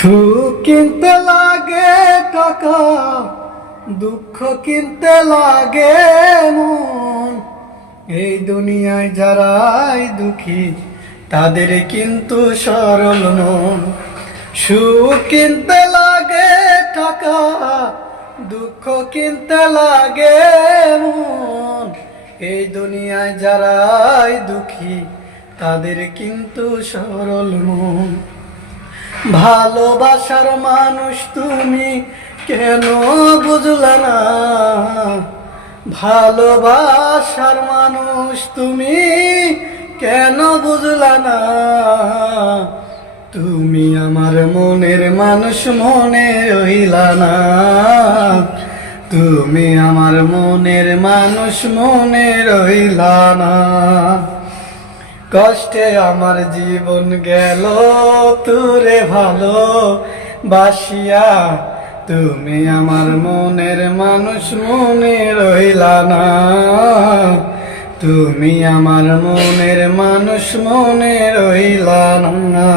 সুখ কিনতে লাগে টাকা, দুঃখ কিনতে লাগে মন। এই দুনিয়ায় যারাই দুঃখী তাদের কিন্তু সরল মন। সুখ কিনতে লাগে টাকা, দুঃখ কিনতে লাগে মন। এই দুনিয়ায় যারাই দুঃখী তাদের কিন্তু সরল মন। ভালোবাসার মানুষ তুমি কেন বুঝলা না? ভালোবাসার মানুষ তুমি কেন বুঝলা না? তুমি আমার মনের মানুষ মনে রইলা না। তুমি আমার মনের মানুষ মনে রইলা না। কষ্টে আমার জীবন গেল তোরে ভালো বাসিয়া, তুমি আমার মনের মানুষ মনে রইলা না। তুমি আমার মনের মানুষ মনে রইলা না।